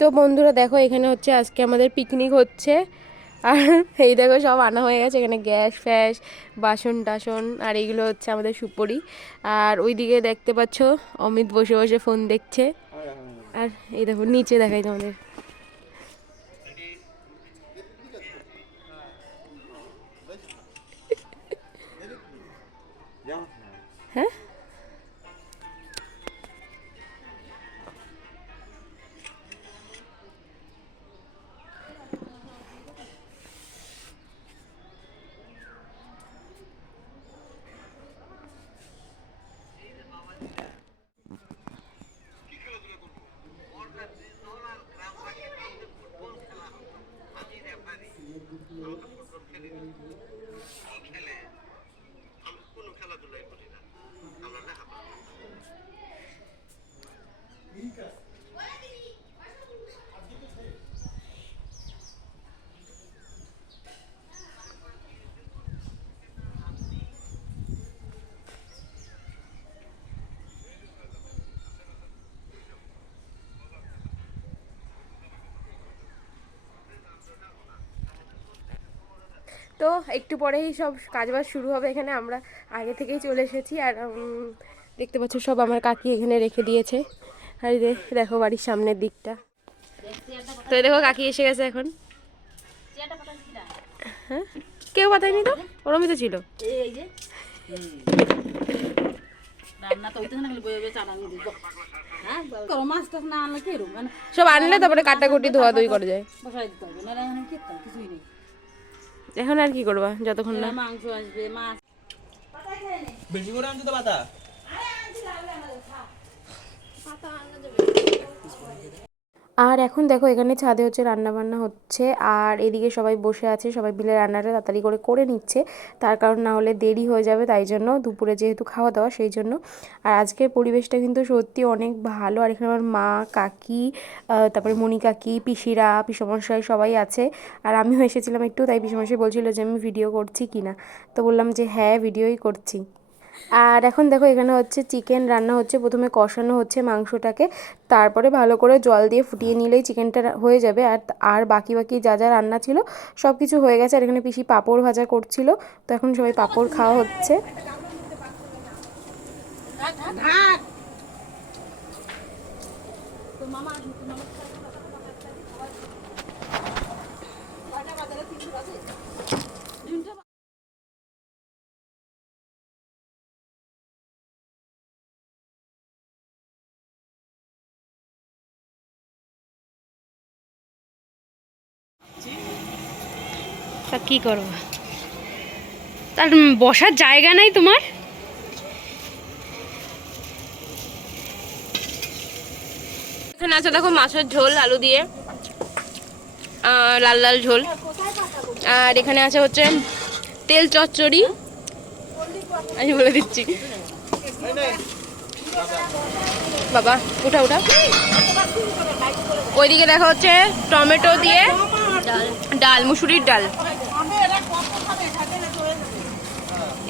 তো বন্ধুরা দেখো, এখানে হচ্ছে আজকে আমাদের পিকনিক হচ্ছে। আর এই দেখো, সব আনা হয়ে গেছে। এখানে গ্যাস, ফ্যাস, বাসন টাসন, আর এইগুলো হচ্ছে আমাদের সুপরি। আর ওইদিকে দেখতে পাচ্ছ, অমিত বসে বসে ফোন দেখছে। আর এই দেখো, নিচে দেখাই তোমাদের। তো একটু পরেই সব কাজবাজ শুরু হবে এখানে। আমরা আগে থেকেই চলে এসেছি আর দেখতে পাচ্ছ সব আমার কাকি এখানে রেখে দিয়েছে। আর দেখো বাড়ির সামনের দিকটা। তো দেখো কাকি এসে গেছে এখন। হ্যাঁ? কেউ পাতায়নি তো? ওরমই তো ছিল। সব আনলে তারপরে কাটাকুটি ধোয়া ধুই করে যায়? কিছুই নেই। এখন আর কি করবা? যতক্ষণ না। মাংস আসবে মাছ। বেশি করে আনছো তো পাতা? আর এখন দেখো, এখানে ছাদে হচ্ছে রান্না বান্না হচ্ছে, আর এদিকে সবাই বসে আছে, সবাই মিলে রান্নাটা তাড়াতাড়ি করে করে নিচ্ছে। তার কারণ না হলে দেরি হয়ে যাবে, তাই জন্য দুপুরে যেহেতু খাওয়া দাওয়া, সেই জন্য। আর আজকের পরিবেশটা কিন্তু সত্যি অনেক ভালো। আর এখানে আমার মা, কাকি তারপরে মণি কাকি, পিসিরা, পিসমশাই সবাই আছে। আর আমিও এসেছিলাম একটু, তাই পিসমশাই বলছিল যে আমি ভিডিও করছি কি না তো বললাম যে হ্যাঁ ভিডিওই করছি। আর এখন দেখো এখানে হচ্ছে চিকেন রান্না হচ্ছে প্রথমে কষানো হচ্ছে মাংসটাকে তারপরে ভালো করে জল দিয়ে ফুটিয়ে নিলেই চিকেনটা হয়ে যাবে। আর আর বাকি বাকি যা যা রান্না ছিল সব কিছু হয়ে গেছে। আর এখানে পিসি পাঁপড় ভাজা করছিল তো এখন সবাই পাঁপড় খাওয়া হচ্ছে। তা কী করব? তার বসার জায়গা নাই তোমার? এখানে আছে দেখো মাছের ঝোল আলু দিয়ে লাল লাল ঝোল। আর এখানে আছে হচ্ছে তেল চচ্চড়ি। আমি বলে দিচ্ছি। বাবা উঠা উঠা। ওইদিকে দেখা হচ্ছে টমেটো দিয়ে ডাল মুসুরির ডাল।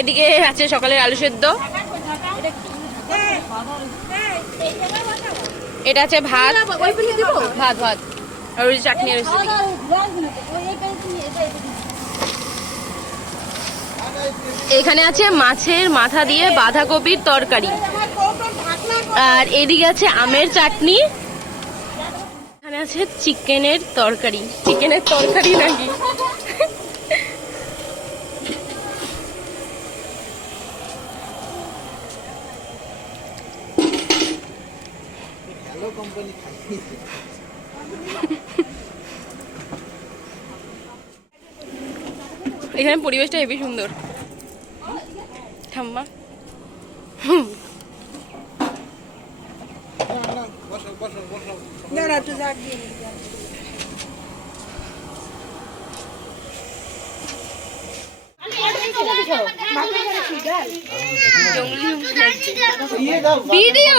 এদিকে আছে সকালের আলু সেদ্ধ। এটা আছে ভাত। ভাত ভাত। চাটনি। এখানে আছে মাছের মাথা দিয়ে বাঁধাকপির তরকারি। আর এদিকে আছে আমের চাটনি। এখানে আছে চিকেনের তরকারি। চিকেনের তরকারি নাকি? এখানে পরিবেশটা হেবি সুন্দর। ঠাম্মা। ভিডিও।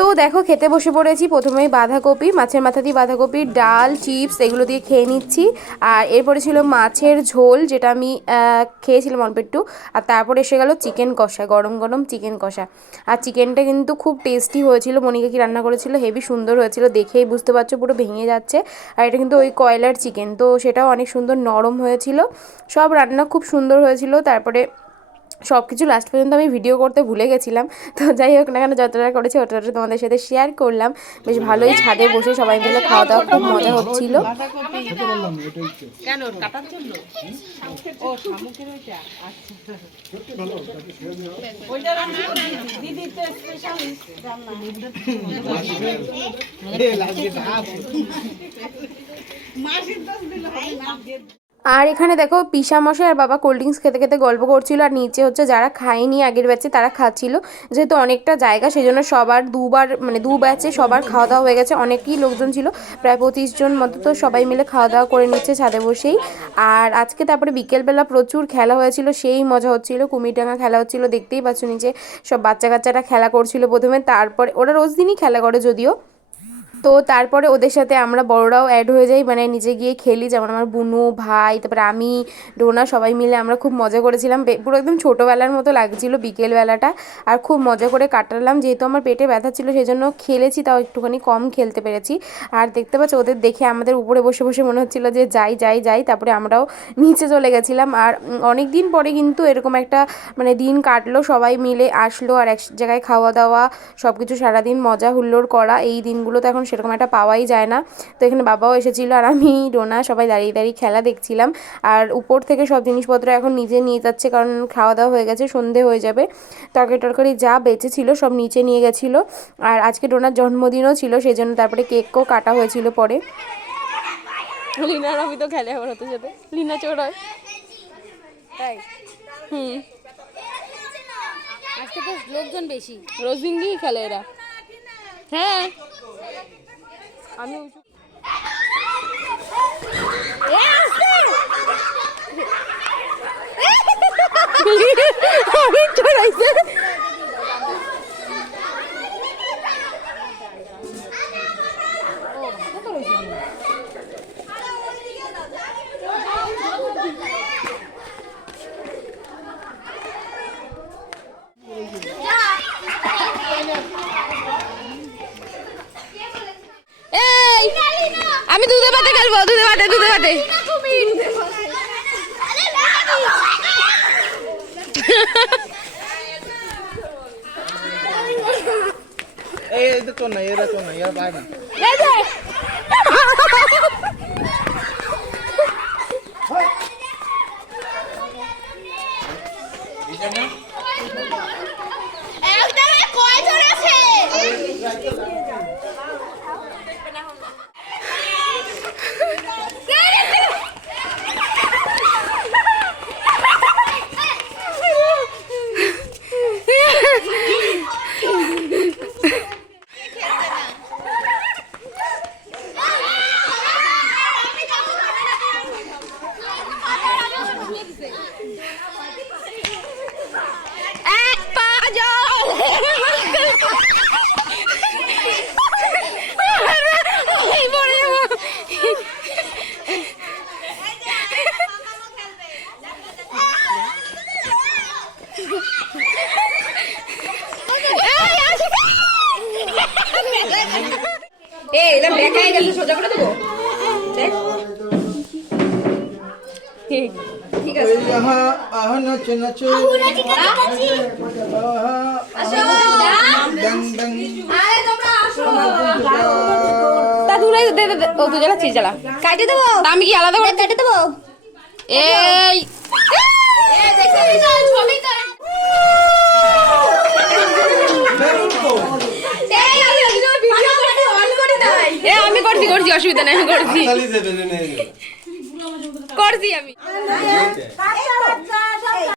তো দেখো, খেতে বসে পড়েছি। প্রথমেই বাঁধাকপি, মাছের মাথা দিয়ে বাঁধাকপি, ডাল, চিপস, এগুলো দিয়ে খেয়ে নিচ্ছি। আর এরপরে ছিল মাছের ঝোল, যেটা আমি খেয়েছিলাম অল্প একটু। আর তারপরে এসে গেল চিকেন কষা, গরম গরম চিকেন কষা। আর চিকেনটা কিন্তু খুব টেস্টি হয়েছিল, মনিকা কি রান্না করেছিল, হেভি সুন্দর হয়েছিল, দেখেই বুঝতে পারছ, পুরো ভেঙে যাচ্ছে। আর এটা কিন্তু ওই কয়লার চিকেন, তো সেটাও অনেক সুন্দর নরম হয়েছিল। সব রান্না খুব সুন্দর হয়েছিল, তারপরে সব কিছু লাস্ট পর্যন্ত আমি ভিডিও করতে ভুলে গেছিলাম। তো যাই হোক না কেন যতটা করেছি অতটা তোমাদের সাথে শেয়ার করলাম। বেশ ভালোই ছাদে বসে সবাই মিলে খাওয়া দাওয়া খুব মজা হচ্ছিল। আচ্ছা মাসির দোষ দিলে আর এখানে দেখো মশাই আর বাবা কোল্ড ড্রিঙ্কস খেতে খেতে গল্প করছিল, আর নিচে হচ্ছে যারা খায়নি আগের ব্যাচে তারা খাচ্ছিল। যেহেতু অনেকটা জায়গা সেই জন্য সবার দুবার মানে দু ব্যাচে সবার খাওয়া দাওয়া হয়ে গেছে। অনেকই লোকজন ছিল, প্রায় পঁচিশ জন মতো, তো সবাই মিলে খাওয়া দাওয়া করে নিচ্ছে ছাদে বসেই। আর আজকে তারপরে বিকেলবেলা প্রচুর খেলা হয়েছিল, সেই মজা হচ্ছিল, কুমিরডাঙ্গা খেলা হচ্ছিল, দেখতেই পাচ্ছ নিচে সব বাচ্চা কাচ্চারা খেলা করছিল প্রথমে, তারপরে, ওরা রোজ দিনই খেলা করে যদিও। তো তারপরে ওদের সাথে আমরা বড়রাও অ্যাড হয়ে যাই মানে নিজে গিয়ে খেলি। যেমন আমার বুনু, ভাই, তারপরে আমি, ডোনা সবাই মিলে আমরা খুব মজা করেছিলাম। পুরো একদম ছোটোবেলার মতো লাগছিল বিকেলবেলাটা। আর খুব মজা করে কাটালাম। যেহেতু আমার পেটে ব্যথা ছিল সেই জন্য খেলেছি, তাও একটুখানি কম খেলতে পেরেছি। আর দেখতে পাচ্ছ, ওদের দেখে আমাদের উপরে বসে বসে মনে হচ্ছিল যে, যাই যাই যাই। তারপরে আমরাও নিচে চলে গেছিলাম। আর অনেক দিন পরে কিন্তু এরকম একটা মানে দিন কাটলো, সবাই মিলে আসলো। আর এক জায়গায় খাওয়া দাওয়া সব কিছু সারাদিন মজা হুল্লোড় করা, এই দিনগুলো তো এখন সেরকম একটা পাওয়াই যায় না। তো এখানে বাবাও এসেছিল আর আমি ডোনা সবাই দাঁড়িয়ে দাঁড়িয়ে খেলা দেখছিলাম। আর উপর থেকে সব জিনিসপত্র এখন নিজে নিয়ে যাচ্ছে কারণ খাওয়া দাওয়া হয়ে গেছে সন্ধে হয়ে যাবে। তরকারি টরকারি যা বেঁচে ছিল সব নিচে নিয়ে গেছিল। আর আজকে ডোনার জন্মদিনও ছিল সেই জন্য তারপরে কেকও কাটা হয়েছিল পরে। লিনার আমি তো খেলে আমার হতে সাথে। লিনা চোর হয় তাই? হুম। আজকে তো লোকজন বেশি। রোজ দিন খেলে এরা। হ্যাঁ। আমি উঁচু আমি চড়াইছে এই ভাতে খেলব দুধে ভাতে দুধে না। একদমই কয় ধরেছে এক ওই আহা আহা নাচ নাচ আহা ডং ডং তা তুলে দে দে দে। ও তুই জ্বালা চিজ জ্বালা। কাটে দেবো? আমি কি আলাদা করে কেটে দেবো। এই। ছবি করছি করছি অসুবিধা নেই আমি করছি। করছি আমি। আচ্ছা, আচ্ছা, আচ্ছা।